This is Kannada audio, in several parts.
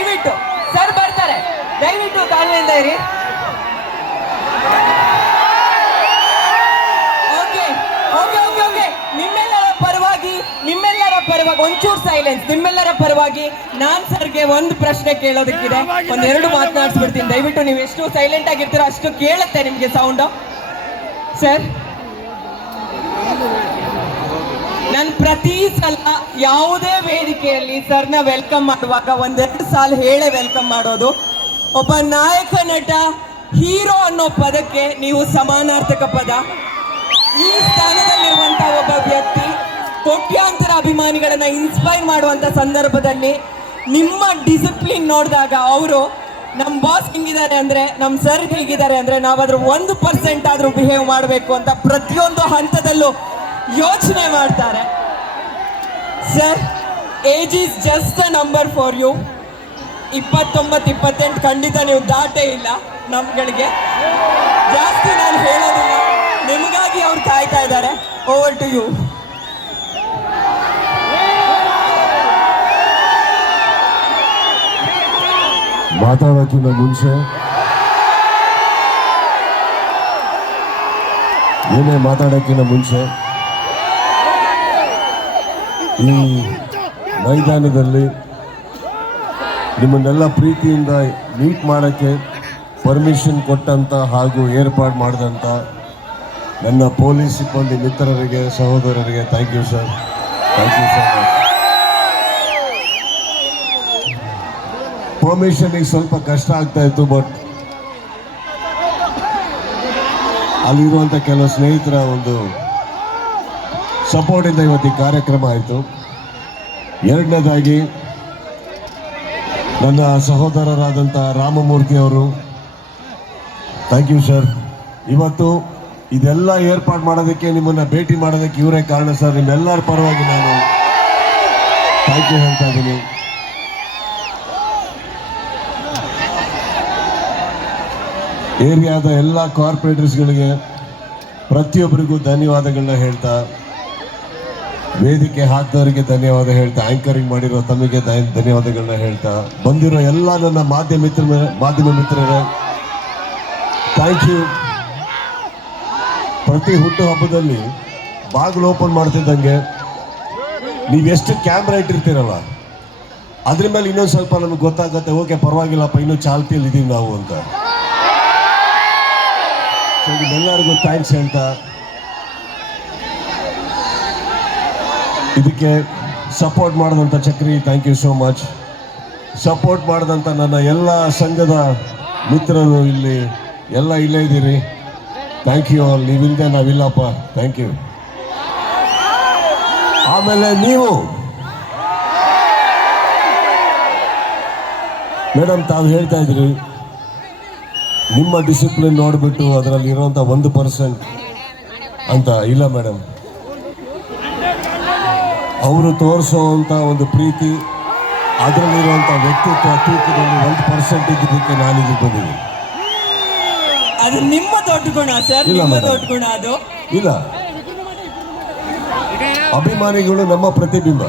ದಯವಿಟ್ಟು ಸರ್ ಬರ್ತಾರೆ, ದಯವಿಟ್ಟು ತಾಳ್ಮೆಯಿಂದ ಇರಿ. ಓಕೆ ಓಕೆ ಓಕೆ ಓಕೆ ನಿಮ್ಮೆಲ್ಲರ ಪರವಾಗಿ ಒಂಚೂರು ಸೈಲೆನ್ಸ್. ನಿಮ್ಮೆಲ್ಲರ ಪರವಾಗಿ ನಾನ್ ಸರ್ಗೆ ಒಂದು ಪ್ರಶ್ನೆ ಕೇಳೋದಕ್ಕಿದೆ, ಒಂದೆರಡು ಮಾತನಾಡಿಸ್ಬಿಡ್ತೀನಿ. ದಯವಿಟ್ಟು ನೀವು ಎಷ್ಟು ಸೈಲೆಂಟ್ ಆಗಿರ್ತೀರೋ ಅಷ್ಟು ಕೇಳುತ್ತೆ ನಿಮ್ಗೆ ಸೌಂಡ್. ಸರ್, ನಾನು ಪ್ರತಿ ಸಲ ಯಾವುದೇ ವೇದಿಕೆಯಲ್ಲಿ ಸರ್ನ ವೆಲ್ಕಮ್ ಮಾಡುವಾಗ ಒಂದೆರಡು ಸಾಲ ಹೇಳೇ ವೆಲ್ಕಮ್ ಮಾಡೋದು. ಒಬ್ಬ ನಾಯಕ ನಟ ಹೀರೋ ಅನ್ನೋ ಪದಕ್ಕೆ ನೀವು ಸಮಾನಾರ್ಥಕ ಪದ. ಈ ಸ್ಥಾನದಲ್ಲಿರುವಂತಹ ಒಬ್ಬ ವ್ಯಕ್ತಿ ಕೋಟ್ಯಾಂತರ ಅಭಿಮಾನಿಗಳನ್ನ ಇನ್ಸ್ಪೈರ್ ಮಾಡುವಂತ ಸಂದರ್ಭದಲ್ಲಿ ನಿಮ್ಮ ಡಿಸಿಪ್ಲಿನ್ ನೋಡಿದಾಗ ಅವರು ನಮ್ಮ ಬಾಸ್ ಹೆಂಗಿದ್ದಾರೆ ಅಂದ್ರೆ, ನಮ್ಮ ಸರ್ ಹೇಗಿದ್ದಾರೆ ಅಂದ್ರೆ, ನಾವಾದ್ರೂ 1% ಆದ್ರೂ ಬಿಹೇವ್ ಮಾಡಬೇಕು ಅಂತ ಪ್ರತಿಯೊಂದು ಹಂತದಲ್ಲೂ ಯೋಚನೆ ಮಾಡ್ತಾರೆ. Sir, age is just a number for you. 29-28 ಖಂಡಿತ ನೀವು ದಾಟೇ ಇಲ್ಲ ನಮ್ಗಳಿಗೆ. ಜಾಸ್ತಿ ನಾನು ಹೇಳೋದಿಲ್ಲ, ನಿಮಗಾಗಿ ಅವ್ರು ಕಾಯ್ತಾ ಇದ್ದಾರೆ. Over to you. ಮಾತಾಡೋಕ್ಕಿಂತ ಮುಂಚೆ ಏನೇ ಮಾತಾಡೋಕ್ಕಿಂತ ಮುಂಚೆ ಈ ಮೈದಾನದಲ್ಲಿ ನಿಮ್ಮನ್ನೆಲ್ಲ ಪ್ರೀತಿಯಿಂದ ಮೀಟ್ ಮಾಡೋಕ್ಕೆ ಪರ್ಮಿಷನ್ ಕೊಟ್ಟಂಥ ಹಾಗೂ ಏರ್ಪಾಡು ಮಾಡಿದಂಥ ನನ್ನ ಪೊಲೀಸ್ ಸಿಬ್ಬಂದಿ ಮಿತ್ರರಿಗೆ, ಸಹೋದರರಿಗೆ thank you sir, thank you so much. ಪರ್ಮಿಷನಿಗೆ ಸ್ವಲ್ಪ ಕಷ್ಟ ಆಗ್ತಾ ಇತ್ತು, ಬಟ್ ಅಲ್ಲಿರುವಂಥ ಕೆಲವು ಸ್ನೇಹಿತರ ಒಂದು ಸಪೋರ್ಟಿಂದ ಇವತ್ತು ಈ ಕಾರ್ಯಕ್ರಮ ಆಯಿತು. ಎರಡನೇದಾಗಿ ನನ್ನ ಸಹೋದರರಾದಂಥ ರಾಮಮೂರ್ತಿ ಅವರು, ಥ್ಯಾಂಕ್ ಯು ಸರ್. ಇವತ್ತು ಇದೆಲ್ಲ ಏರ್ಪಾಡು ಮಾಡೋದಕ್ಕೆ, ನಿಮ್ಮನ್ನು ಭೇಟಿ ಮಾಡೋದಕ್ಕೆ ಇವರೇ ಕಾರಣ ಸರ್. ನಿಮ್ಮೆಲ್ಲರ ಪರವಾಗಿ ನಾನು ಥ್ಯಾಂಕ್ ಯು ಹೇಳ್ತಾ ಇದ್ದೀನಿ. ಏರಿಯಾದ ಎಲ್ಲ ಕಾರ್ಪೊರೇಟರ್ಸ್ಗಳಿಗೆ ಪ್ರತಿಯೊಬ್ಬರಿಗೂ ಧನ್ಯವಾದಗಳನ್ನ ಹೇಳ್ತಾ, ವೇದಿಕೆ ಹಾಕಿದವರಿಗೆ ಧನ್ಯವಾದ ಹೇಳ್ತಾ, ಆಂಕರಿಂಗ್ ಮಾಡಿರೋ ತಮಗೆ ಧನ್ಯವಾದಗಳನ್ನ ಹೇಳ್ತಾ, ಬಂದಿರೋ ಎಲ್ಲ ನನ್ನ ಮಾಧ್ಯಮ ಮಿತ್ರರೇ ಥ್ಯಾಂಕ್ ಯು. ಪ್ರತಿ ಹುಟ್ಟು ಹಬ್ಬದಲ್ಲಿ ಬಾಗಿಲು ಓಪನ್ ಮಾಡ್ತಿದ್ದಂಗೆ ನೀವೆಷ್ಟು ಕ್ಯಾಮ್ರಾ ಇಟ್ಟಿರ್ತೀರಲ್ಲ, ಅದ್ರ ಮೇಲೆ ಇನ್ನೊಂದು ಸ್ವಲ್ಪ ನಮಗೆ ಗೊತ್ತಾಗತ್ತೆ, ಓಕೆ ಪರವಾಗಿಲ್ಲಪ್ಪ ಇನ್ನೂ ಚಾಲ್ತಿಯಲ್ಲಿ ಇದ್ದೀವಿ ನಾವು ಅಂತ. ಸೊ ನಿಮ್ಮೆಲ್ಲರಿಗೂ ಥ್ಯಾಂಕ್ಸ್ ಹೇಳ್ತಾ, ಇದಕ್ಕೆ ಸಪೋರ್ಟ್ ಮಾಡಿದಂಥ Chakri thank you so much. Support ಮಾಡಿದಂಥ ನನ್ನ ಎಲ್ಲ ಸಂಘದ ಮಿತ್ರರು ಇಲ್ಲಿ ಎಲ್ಲ ಇಲ್ಲೇ ಇದ್ದೀರಿ, ಥ್ಯಾಂಕ್ ಯು ಆಲ್. ನೀವಿಲ್ಲದೆ ನಾವಿಲ್ಲಪ್ಪ, ಥ್ಯಾಂಕ್ ಯು. ಆಮೇಲೆ ನೀವು ಮೇಡಮ್ ತಾವು ಹೇಳ್ತಾ ಇದ್ರಿ, ನಿಮ್ಮ ಡಿಸಿಪ್ಲಿನ್ ನೋಡಿಬಿಟ್ಟು ಅದರಲ್ಲಿ ಇರೋಂಥ 1% ಅಂತ. ಇಲ್ಲ ಮೇಡಮ್, ಅವರು ತೋರಿಸೋವಂಥ ಒಂದು ಪ್ರೀತಿ, ಅದರಲ್ಲಿರುವಂಥ ವ್ಯಕ್ತಿತ್ವ ತೂಕದಲ್ಲಿ 1% ಇದ್ದಕ್ಕೆ ನಾನು ಇದಕ್ಕೆ ಬಂದಿದ್ದೀನಿ. ಅದು ನಿಮ್ಮ ದೊಡ್ಡ ಗುಣ ಸರ್, ನಿಮ್ಮ ದೊಡ್ಡ ಗುಣ ಅದು. ಇಲ್ಲ, ಅಭಿಮಾನಿಗಳು ನಮ್ಮ ಪ್ರತಿಬಿಂಬ.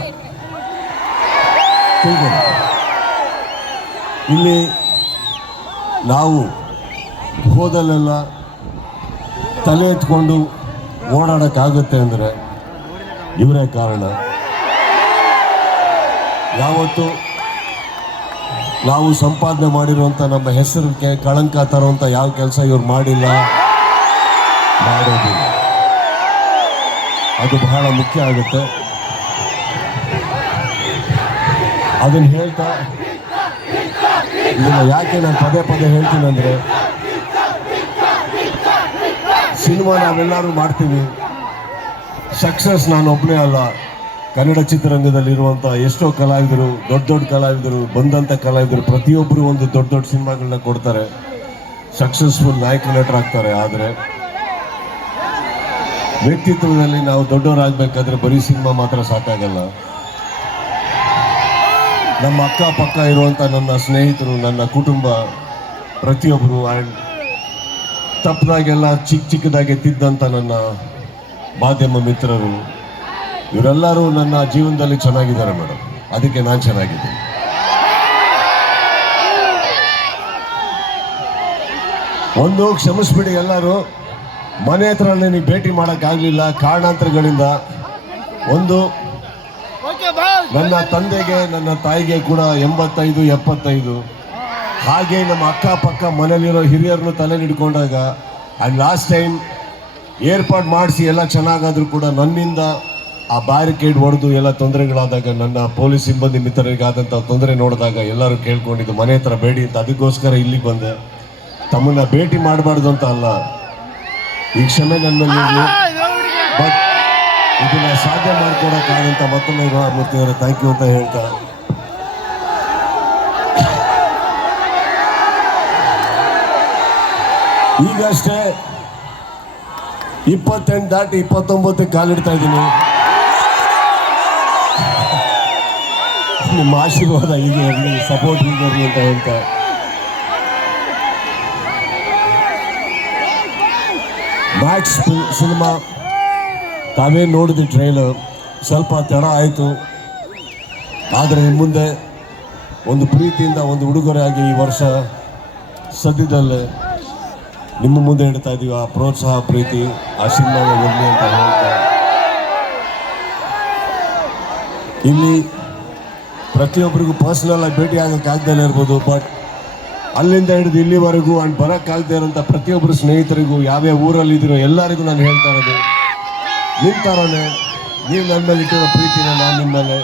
ಇಲ್ಲಿ ನಾವು ಹೋದಲ್ಲೆಲ್ಲ ತಲೆ ಎತ್ಕೊಂಡು ಓಡಾಡೋಕ್ಕಾಗುತ್ತೆ ಅಂದರೆ ಇವರೇ ಕಾರಣ. ಯಾವತ್ತು ನಾವು ಸಂಪಾದನೆ ಮಾಡಿರುವಂಥ ನಮ್ಮ ಹೆಸರಿಗೆ ಕಳಂಕ ತರುವಂಥ ಯಾವ ಕೆಲಸ ಇವ್ರು ಮಾಡಿಲ್ಲ, ಮಾಡೋದಿಲ್ಲ. ಅದು ಬಹಳ ಮುಖ್ಯ ಆಗುತ್ತೆ. ಅದನ್ನು ಹೇಳ್ತಾ, ಇದನ್ನು ಯಾಕೆ ನಾನು ಪದೇ ಪದೇ ಹೇಳ್ತೀನಿ ಅಂದರೆ, ಸಿನಿಮಾ ನಾವೆಲ್ಲರೂ ಮಾಡ್ತೀವಿ, ಸಕ್ಸಸ್ ನಾನು ಒಬ್ಬನೇ ಅಲ್ಲ. ಕನ್ನಡ ಚಿತ್ರರಂಗದಲ್ಲಿರುವಂಥ ಎಷ್ಟೋ ಕಲಾವಿದರು, ದೊಡ್ಡ ದೊಡ್ಡ ಕಲಾವಿದರು, ಬಂದಂಥ ಕಲಾವಿದರು ಪ್ರತಿಯೊಬ್ಬರು ಒಂದು ದೊಡ್ಡ ದೊಡ್ಡ ಸಿನಿಮಾಗಳನ್ನ ಕೊಡ್ತಾರೆ, ಸಕ್ಸಸ್ಫುಲ್ ನಾಯಕ ನಟರಾಗ್ತಾರೆ. ಆದರೆ ವ್ಯಕ್ತಿತ್ವದಲ್ಲಿ ನಾವು ದೊಡ್ಡವರಾಗಬೇಕಾದ್ರೆ ಬರೀ ಸಿನಿಮಾ ಮಾತ್ರ ಸಾಕಾಗಲ್ಲ. ನಮ್ಮ ಅಕ್ಕಪಕ್ಕ ಇರುವಂಥ ನನ್ನ ಸ್ನೇಹಿತರು, ನನ್ನ ಕುಟುಂಬ, ಪ್ರತಿಯೊಬ್ಬರು, ಆ್ಯಂಡ್ ತಪ್ಪದಾಗೆಲ್ಲ ಚಿಕ್ಕದಾಗೆ ತಿದ್ದಂಥ ನನ್ನ ಮಾಧ್ಯಮ ಮಿತ್ರರು, ಇವರೆಲ್ಲರೂ ನನ್ನ ಜೀವನದಲ್ಲಿ ಚೆನ್ನಾಗಿದ್ದಾರೆ ಮೇಡಮ್. ಅದಕ್ಕೆ ನಾನು ಚೆನ್ನಾಗಿದ್ದೀನಿ. ಒಂದು ಕ್ಷಮಿಸ್ಬಿಡಿ ಎಲ್ಲರೂ, ಮನೆ ಹತ್ರ ನನಗೆ ಭೇಟಿ ಮಾಡೋಕ್ಕಾಗಲಿಲ್ಲ ಕಾರಣಾಂತರಗಳಿಂದ. ಒಂದು, ನನ್ನ ತಂದೆಗೆ ನನ್ನ ತಾಯಿಗೆ ಕೂಡ 85, 75. ಹಾಗೆ ನಮ್ಮ ಅಕ್ಕಪಕ್ಕ ಮನೇಲಿರೋ ಹಿರಿಯರನ್ನು ತಲೆ ಹಿಡ್ಕೊಂಡಾಗ ಆ್ಯಂಡ್ ಲಾಸ್ಟ್ ಟೈಮ್ ಏರ್ಪಾಡು ಮಾಡಿಸಿ ಎಲ್ಲ ಚೆನ್ನಾಗಾದರೂ ಕೂಡ ನನ್ನಿಂದ ಆ ಬ್ಯಾರಿಕೇಡ್ ಹೊಡೆದು ಎಲ್ಲ ತೊಂದರೆಗಳಾದಾಗ, ನನ್ನ ಪೊಲೀಸ್ ಸಿಬ್ಬಂದಿ ಮಿತ್ರರಿಗಾದಂಥ ತೊಂದರೆ ನೋಡಿದಾಗ ಎಲ್ಲರೂ ಕೇಳ್ಕೊಂಡಿದ್ದು ಮನೆ ಹತ್ರ ಬೇಡಿ ಅಂತ. ಅದಕ್ಕೋಸ್ಕರ ಇಲ್ಲಿಗೆ ಬಂದೆ. ತಮ್ಮನ್ನ ಭೇಟಿ ಮಾಡಬಾರ್ದು ಅಂತ ಅಲ್ಲ, ಈ ಕ್ಷಮೆ ನನ್ನ ಮೇಲೆ ಇರಲಿ. ಬಟ್ ಇದನ್ನ ಸಾಧ್ಯ ಮಾಡ್ಕೊಡೋಕ್ಕಾಗಂತ ಮತ್ತೊಮ್ಮೆ ಮೂರ್ತಿಯವರೇ ಥ್ಯಾಂಕ್ ಯು ಅಂತ ಹೇಳ್ತಾ, ಈಗಷ್ಟೇ 28 ದಾಟಿ 29 ಕಾಲಿಡ್ತಾ ಇದ್ದೀನಿ. ನಿಮ್ಮ ಆಶೀರ್ವಾದ ಹೀಗೆ ಇರಲಿ, ಸಪೋರ್ಟ್ ಹೀಗೆ ಇರಲಿ ಅಂತ ಹೇಳ್ತಾ, ಮ್ಯಾಕ್ಸ್ ಸಿನಿಮಾ ತಾವೇ ನೋಡಿದ ಟ್ರೈಲರ್ ಸ್ವಲ್ಪ ತಡ ಆಯಿತು. ಆದರೆ ಮುಂದೆ ಒಂದು ಪ್ರೀತಿಯಿಂದ ಒಂದು ಉಡುಗೊರೆ ಆಗಿ ಈ ವರ್ಷ ಸದ್ಯದಲ್ಲೇ ನಿಮ್ಮ ಮುಂದೆ ಇಡ್ತಾ ಇದ್ದೀವಿ. ಆ ಪ್ರೋತ್ಸಾಹ, ಪ್ರೀತಿ ಆ ಸಿನಿಮಾಗ ಬರಲಿ ಅಂತ ಹೇಳ್ತಾ, ಇಲ್ಲಿ ಪ್ರತಿಯೊಬ್ಬರಿಗೂ ಪರ್ಸ್ನಲ್ ಆಗಿ ಭೇಟಿ ಆಗೋಕ್ಕಾಗ್ದೇ ಇರ್ಬೋದು, ಬಟ್ ಅಲ್ಲಿಂದ ಹಿಡಿದು ಇಲ್ಲಿವರೆಗೂ ಅಂಡ್ ಬರೋಕ್ಕಾಗದೇ ಇರೋಂಥ ಪ್ರತಿಯೊಬ್ಬರು ಸ್ನೇಹಿತರಿಗೂ, ಯಾವ್ಯಾವ ಊರಲ್ಲಿ ಇದ್ದೀರೋ ಎಲ್ಲರಿಗೂ ನಾನು ಹೇಳ್ತಾ ಇರೋದು, ನಿಮ್ಮ ಥರನೇ ನೀವು ನನ್ನ ಮೇಲೆ ಇಟ್ಟಿರೋ ಪ್ರೀತಿನ ನಾನು ನಿಮ್ಮ ಮೇಲೆ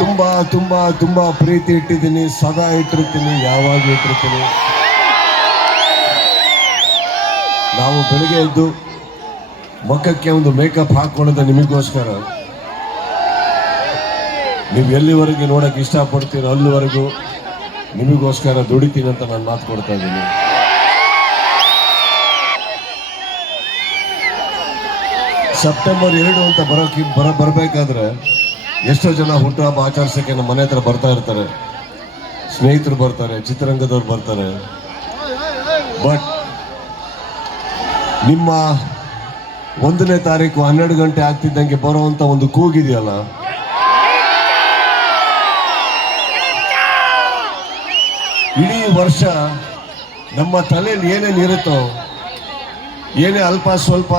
ತುಂಬ ತುಂಬ ತುಂಬ ಪ್ರೀತಿ ಇಟ್ಟಿದ್ದೀನಿ, ಸದಾ ಇಟ್ಟಿರ್ತೀನಿ, ಯಾವಾಗಲೂ ಇಟ್ಟಿರ್ತೀನಿ. ನಾವು ಬೆಳಗ್ಗೆ ಎದ್ದು ಮುಖಕ್ಕೆ ಒಂದು ಮೇಕಪ್ ಹಾಕೊಳ್ಳೋದು ನಿಮಗೋಸ್ಕರ. ನೀವು ಎಲ್ಲಿವರೆಗೆ ನೋಡೋಕೆ ಇಷ್ಟಪಡ್ತೀರೋ ಅಲ್ಲಿವರೆಗೂ ನಿಮಗೋಸ್ಕರ ದುಡಿತೀನಿ ಅಂತ ನಾನು ಮಾತು ಕೊಡ್ತಾ ಇದ್ದೀನಿ. ಸೆಪ್ಟೆಂಬರ್ 2 ಅಂತ ಬರಬೇಕಾದ್ರೆ ಎಷ್ಟೋ ಜನ ಹುಟ್ಟುಹಬ್ಬ ಆಚರಿಸೋಕ್ಕೆ ನಮ್ಮ ಮನೆ ಹತ್ರ ಬರ್ತಾ ಇರ್ತಾರೆ, ಸ್ನೇಹಿತರು ಬರ್ತಾರೆ, ಚಿತ್ರರಂಗದವ್ರು ಬರ್ತಾರೆ. ಬಟ್ ನಿಮ್ಮ 1ನೇ ತಾರೀಕು 12 ಗಂಟೆ ಆಗ್ತಿದ್ದಂಗೆ ಬರುವಂಥ ಒಂದು ಕೂಗಿದೆಯಲ್ಲ, ಇಡೀ ವರ್ಷ ನಮ್ಮ ತಲೆಯಲ್ಲಿ ಏನೇನಿರುತ್ತೋ, ಏನೇ ಅಲ್ಪ ಸ್ವಲ್ಪ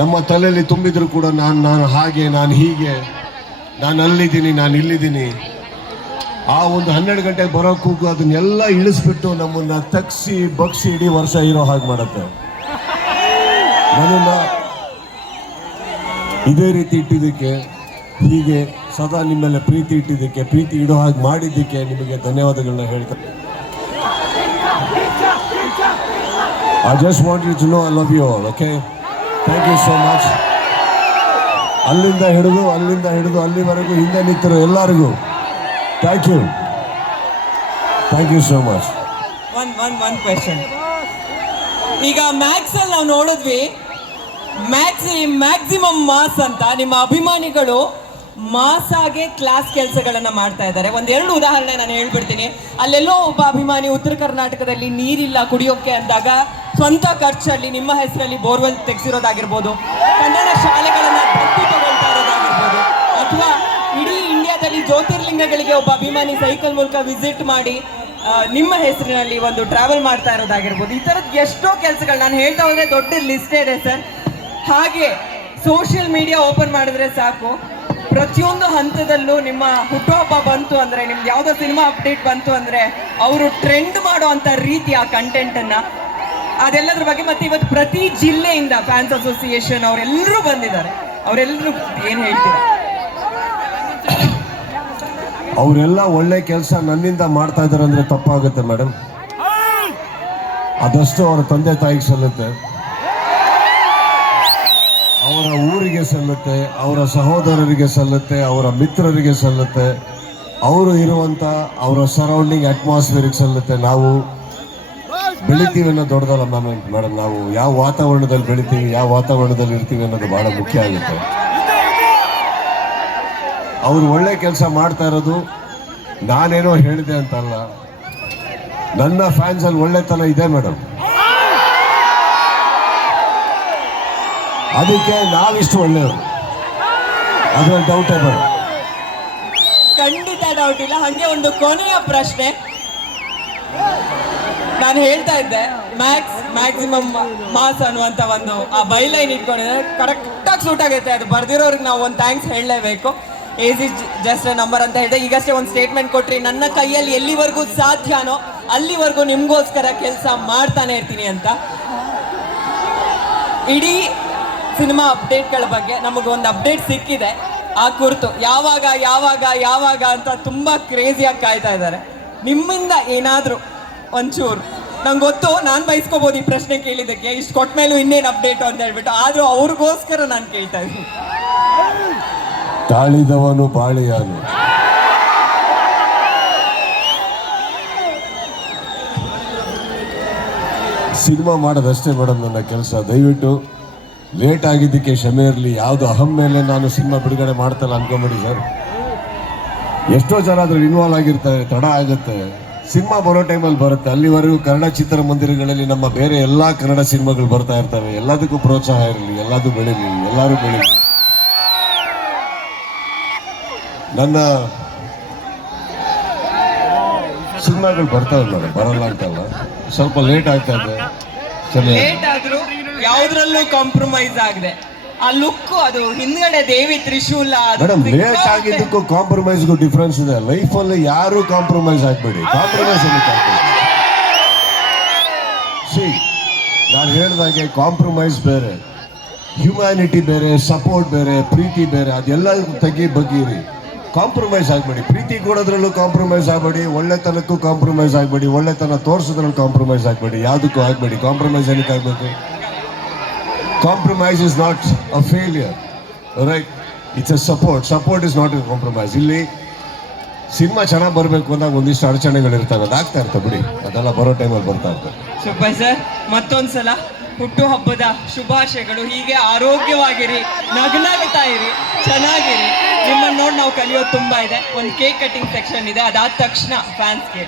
ನಮ್ಮ ತಲೆಯಲ್ಲಿ ತುಂಬಿದ್ರು ಕೂಡ ನಾನು ಹಾಗೆ, ನಾನು ಹೀಗೆ, ನಾನು ಅಲ್ಲಿದ್ದೀನಿ, ನಾನು ಇಲ್ಲಿದ್ದೀನಿ, ಆ ಒಂದು 12 ಗಂಟೆಗೆ ಬರೋ ಕೂಗು ಅದನ್ನೆಲ್ಲ ಇಳಿಸ್ಬಿಟ್ಟು ನಮ್ಮನ್ನ ತಗ್ಸಿ ಬಗ್ಸಿ ಇಡೀ ವರ್ಷ ಇರೋ ಹಾಗೆ ಮಾಡುತ್ತೆ. ನನ್ನನ್ನು ಇದೇ ರೀತಿ ಇಟ್ಟಿದ್ದಕ್ಕೆ, ಹೀಗೆ ಸದಾ ನಿಮ್ಮೆಲ್ಲ ಪ್ರೀತಿ ಇಟ್ಟಿದ್ದಕ್ಕೆ, ಪ್ರೀತಿ ಇಡೋ ಹಾಗೆ ಮಾಡಿದ್ದಕ್ಕೆ ನಿಮಗೆ ಧನ್ಯವಾದಗಳನ್ನ ಹೇಳ್ತಾರೆ. I just want you to know I love you all, okay? Thank you so much. ಅಲ್ಲಿಂದ ಹಿಡಿದು ಅಲ್ಲಿವರೆಗೂ ಹಿಂದೆ ನಿಂತಿರೋ ಎಲ್ಲರಿಗೂ thank you so much. One question. ಈಗ ಮ್ಯಾಕ್ಸ್ ಅಲ್ಲಿ ನಾವು ನೋಡಿದ್ವಿ, ಮ್ಯಾಕ್ಸಿಮಮ್ ಮಾಸ್ ಅಂತ ನಿಮ್ಮ ಅಭಿಮಾನಿಗಳು ಮಾಸ್ ಆಗಿ ಕ್ಲಾಸ್ ಕೆಲಸಗಳನ್ನ ಮಾಡ್ತಾ ಇದ್ದಾರೆ. 1-2 ಉದಾಹರಣೆ ನಾನು ಹೇಳ್ಬಿಡ್ತೀನಿ. ಅಲ್ಲೆಲ್ಲೋ ಒಬ್ಬ ಅಭಿಮಾನಿ ಉತ್ತರ ಕರ್ನಾಟಕದಲ್ಲಿ ನೀರಿಲ್ಲ ಕುಡಿಯೋಕೆ ಅಂದಾಗ ಸ್ವಂತ ಖರ್ಚಲ್ಲಿ ನಿಮ್ಮ ಹೆಸರಲ್ಲಿ ಬೋರ್ವೆಲ್ ತೆಗೆಸಿರೋದಾಗಿರ್ಬೋದು, ಕನ್ನಡ ಶಾಲೆಗಳನ್ನ ದತ್ತು ತಗೊಳ್ತಾ ಇರೋದಾಗಿರ್ಬೋದು, ಅಥವಾ ಇಡೀ ಇಂಡಿಯಾದಲ್ಲಿ ಜ್ಯೋತಿರ್ಲಿಂಗಗಳಿಗೆ ಒಬ್ಬ ಅಭಿಮಾನಿ ಸೈಕಲ್ ಮೂಲಕ ವಿಸಿಟ್ ಮಾಡಿ ನಿಮ್ಮ ಹೆಸರಿನಲ್ಲಿ ಒಂದು ಟ್ರಾವೆಲ್ ಮಾಡ್ತಾ ಇರೋದಾಗಿರ್ಬೋದು. ಈ ಥರದ್ದು ಎಷ್ಟೋ ಕೆಲಸಗಳು ನಾನು ಹೇಳ್ತಾ ಹೋದ್ರೆ ದೊಡ್ಡ ಲಿಸ್ಟೇ ಇದೆ ಸರ್. ಹಾಗೆ ಸೋಷಿಯಲ್ ಮೀಡಿಯಾ ಓಪನ್ ಮಾಡಿದ್ರೆ ಸಾಕು, ಪ್ರತಿಯೊಂದು ಹಂತದಲ್ಲೂ ನಿಮ್ಮ ಹುಟ್ಟುಹಬ್ಬ ಬಂತು ಅಂದರೆ, ನಿಮ್ದು ಯಾವುದೋ ಸಿನಿಮಾ ಅಪ್ಡೇಟ್ ಬಂತು ಅಂದರೆ ಅವರು ಟ್ರೆಂಡ್ ಮಾಡೋ ಅಂಥ ರೀತಿ ಆ ಕಂಟೆಂಟನ್ನು, ಅದೆಲ್ಲದ್ರ ಬಗ್ಗೆ. ಮತ್ತು ಇವತ್ತು ಪ್ರತಿ ಜಿಲ್ಲೆಯಿಂದ ಫ್ಯಾನ್ಸ್ ಅಸೋಸಿಯೇಷನ್ ಅವರೆಲ್ಲರೂ ಬಂದಿದ್ದಾರೆ. ಅವರೆಲ್ಲರೂ ಏನು ಹೇಳ್ತೀರಾ? ಅವರೆಲ್ಲ ಒಳ್ಳೆ ಕೆಲಸ ನನ್ನಿಂದ ಮಾಡ್ತಾ ಇದ್ದಾರೆ ಅಂದರೆ ತಪ್ಪಾಗುತ್ತೆ ಮೇಡಮ್. ಅದಷ್ಟು ಅವರ ತಂದೆ ತಾಯಿಗೆ ಸಲ್ಲುತ್ತೆ, ಅವರ ಊರಿಗೆ ಸಲ್ಲುತ್ತೆ, ಅವರ ಸಹೋದರರಿಗೆ ಸಲ್ಲುತ್ತೆ, ಅವರ ಮಿತ್ರರಿಗೆ ಸಲ್ಲುತ್ತೆ, ಅವರು ಇರುವಂಥ ಅವರ ಸರೌಂಡಿಂಗ್ ಅಟ್ಮಾಸ್ಫಿಯರ್ಗೆ ಸಲ್ಲುತ್ತೆ. ನಾವು ಬೆಳಿತೀವಿ ಅನ್ನೋದು ದೊಡ್ಡದಲ್ಲ ಮೇಡಮ್. ನಾವು ಯಾವ ವಾತಾವರಣದಲ್ಲಿ ಬೆಳಿತೀವಿ, ಯಾವ ವಾತಾವರಣದಲ್ಲಿ ಇರ್ತೀವಿ ಅನ್ನೋದು ಬಹಳ ಮುಖ್ಯ ಆಗುತ್ತೆ. ಅವರು ಒಳ್ಳೆ ಕೆಲಸ ಮಾಡ್ತಾ ಇರೋದು ನಾನೇನೋ ಹೇಳಿದೆ ಅಂತಲ್ಲ, ನನ್ನ ಫ್ಯಾನ್ಸಲ್ಲಿ ಒಳ್ಳೆತನ ಇದೆ ಮೇಡಮ್. ಅದಕ್ಕೆ ನಾವಿಷ್ಟು ಒಳ್ಳೆಯವರು, ಅದ್ರಲ್ಲಿ ಡೌಟೇ ಬೇಡ. ಖಂಡಿತ ಡೌಟ್ ಇಲ್ಲ. ಹಾಗೆ ಒಂದು ಕೊನೆಯ ಪ್ರಶ್ನೆ, ನಾನು ಹೇಳ್ತಾ ಇದ್ದೆ ಮ್ಯಾಕ್ಸಿಮಮ್ ಮಾಸ್ ಅನ್ನುವಂತ ಒಂದು ಆ ಬೈಲೈನ್ ಇಟ್ಕೊಂಡಿದ್ರೆ ಕರೆಕ್ಟಾಗಿ ಸೂಟ್ ಆಗುತ್ತೆ. ಅದು ಬರ್ದಿರೋರಿಗೆ ನಾವು ಒಂದು ಥ್ಯಾಂಕ್ಸ್ ಹೇಳಲೇಬೇಕು. Age is just A number ಅಂತ ಹೇಳಿದೆ. ಈಗಷ್ಟೇ ಒಂದು ಸ್ಟೇಟ್ಮೆಂಟ್ ಕೊಟ್ರಿ, ನನ್ನ ಕೈಯಲ್ಲಿ ಎಲ್ಲಿವರೆಗೂ ಸಾಧ್ಯನೋ ಅಲ್ಲಿವರೆಗೂ ನಿಮಗೋಸ್ಕರ ಕೆಲಸ ಮಾಡ್ತಾನೆ ಇರ್ತೀನಿ ಅಂತ. ಇಡೀ ಸಿನಿಮಾ ಅಪ್ಡೇಟ್ಗಳ ಬಗ್ಗೆ ನಮಗೊಂದು ಅಪ್ಡೇಟ್ ಸಿಕ್ಕಿದೆ. ಆ ಕುರಿತು ಯಾವಾಗ ಅಂತ ತುಂಬ ಕ್ರೇಜಿಯಾಗಿ ಕಾಯ್ತಾ ಇದ್ದಾರೆ. ನಿಮ್ಮಿಂದ ಏನಾದರೂ ಒಂಚೂರು, ನಂಗೆ ಗೊತ್ತು ನಾನು ಬಯಸ್ಕೋಬೋದು ಈ ಪ್ರಶ್ನೆ ಕೇಳಿದ್ದಕ್ಕೆ, ಇಷ್ಟು ಕೊಟ್ಟ ಮೇಲೂ ಇನ್ನೇನು ಅಪ್ಡೇಟು ಅಂತ ಹೇಳ್ಬಿಟ್ಟು, ಆದರೂ ಅವ್ರಿಗೋಸ್ಕರ ನಾನು ಕೇಳ್ತಾ ಇದ್ದೀನಿ. ತಾಳಿದವನು ಬಾಳಿಯಾನು. ಸಿನಿಮಾ ಮಾಡೋದಷ್ಟೇ ಮೇಡಮ್ ನನ್ನ ಕೆಲಸ. ದಯವಿಟ್ಟು ಲೇಟ್ ಆಗಿದ್ದಕ್ಕೆ ಕ್ಷಮೆ ಇರಲಿ. ಯಾವುದು ಅಹಂ ಮೇಲೆ ನಾನು ಸಿನಿಮಾ ಬಿಡುಗಡೆ ಮಾಡ್ತಲ್ಲ ಅನ್ಕೊಂಬಿಡಿ ಸರ್. ಎಷ್ಟೋ ಜನ ಅದ್ರಲ್ಲಿ ಇನ್ವಾಲ್ವ್ ಆಗಿರ್ತಾರೆ, ತಡ ಆಗುತ್ತೆ. ಸಿನಿಮಾ ಬರೋ ಟೈಮಲ್ಲಿ ಬರುತ್ತೆ. ಅಲ್ಲಿವರೆಗೂ ಕನ್ನಡ ಚಿತ್ರಮಂದಿರಗಳಲ್ಲಿ ನಮ್ಮ ಬೇರೆ ಎಲ್ಲ ಕನ್ನಡ ಸಿನಿಮಾಗಳು ಬರ್ತಾ ಇರ್ತವೆ. ಎಲ್ಲದಕ್ಕೂ ಪ್ರೋತ್ಸಾಹ ಇರಲಿ, ಎಲ್ಲದೂ ಬೆಳೀಲಿ, ಎಲ್ಲರೂ ಬೆಳೀಲಿ. ನನ್ನ ಸಿನಿಮಾಗಳು ಬರ್ತಾವೆ ಮೇಡಮ್, ಬರಲ್ಲ ಅಂತಲ್ಲ. ಸ್ವಲ್ಪ ಲೇಟ್ ಆಗ್ತಾ ಇದೆ. ಲೇಟ್ ಆದ್ರೂ ಯಾವ್ದ್ರಲ್ಲೂ ಕಾಂಪ್ರಮೈಸ್ ಆಗದೆ ಆ ಲುಕ್, ಅದು ಹಿಂದ್ಗಡೆ ದೇವಿ ತ್ರಿಶೂಲ. ಮೇಡಮ್, ಲೇಟ್ ಆಗಿದ್ದಕ್ಕೂ ಕಾಂಪ್ರಮೈಸ್ಗೂ ಡಿಫ್ರೆನ್ಸ್ ಇದೆ. ಲೈಫಲ್ಲಿ ಯಾರು ಕಾಂಪ್ರಮೈಸ್ ಆಗ್ಬೇಡಿ. ಕಾಂಪ್ರಮೈಸ್ ನಾನು ಹೇಳ್ದಾಗೆ ಕಾಂಪ್ರಮೈಸ್ ಬೇರೆ, ಹ್ಯುಮ್ಯಾನಿಟಿ ಬೇರೆ, ಸಪೋರ್ಟ್ ಬೇರೆ, ಪ್ರೀತಿ ಬೇರೆ. ಅದೆಲ್ಲ ಬಗ್ಗಿರಿ. ಕಾಂಪ್ರಮೈಸ್ ಆಗಬೇಡಿ. ಪ್ರೀತಿ ಕೊಡೋದ್ರಲ್ಲೂ ಕಾಂಪ್ರಮೈಸ್ ಆಗಬೇಡಿ, ಒಳ್ಳೆತನಕ್ಕೂ ಕಾಂಪ್ರಮೈಸ್ ಆಗಬೇಡಿ, ಒಳ್ಳೆತನ ತೋರಿಸೋದ್ರಲ್ಲಿ ಕಾಂಪ್ರಮೈಸ್ ಆಗಬೇಡಿ. ಯಾವುದಕ್ಕೂ ಆಗಬೇಡಿ. ಕಾಂಪ್ರಮೈಸ್ ಏನಕ್ಕೆ ಆಗಬೇಕು? Compromise is not a failure, right? It's a support. Support is not A compromise. ಇಲ್ಲಿ ಸಿನಿಮಾ ಚೆನ್ನಾಗಿ ಬರಬೇಕು ಅಂದಾಗ ಒಂದಿಷ್ಟು ಅಡಚಣೆಗಳಿರ್ತವೆ, ಅದಾಗ್ತಾ ಇರ್ತವೆ ಬಿಡಿ. ಅದೆಲ್ಲ ಬರೋ ಟೈಮಲ್ಲಿ ಬರ್ತಾ ಇರ್ತವೆ. ಸೂಪರ್ ಸರ್, ಮತ್ತೊಂದ್ಸಲ ಹುಟ್ಟುಹಬ್ಬದ ಶುಭಾಶಯಗಳು. ಹೀಗೆ ಆರೋಗ್ಯವಾಗಿರಿ, ನಗ್ನಗ್ತಾ ಇರಿ, ಚೆನ್ನಾಗಿರಿ. ನಿಮ್ಮನ್ನು ನೋಡಿ ನಾವು ಕಲಿಯೋದು ತುಂಬ ಇದೆ. ಒಂದು ಕೇಕ್ ಕಟಿಂಗ್ ಸೆಕ್ಷನ್ ಇದೆ, ಅದಾದ ತಕ್ಷಣ ಫ್ಯಾನ್ಸ್ಗೆ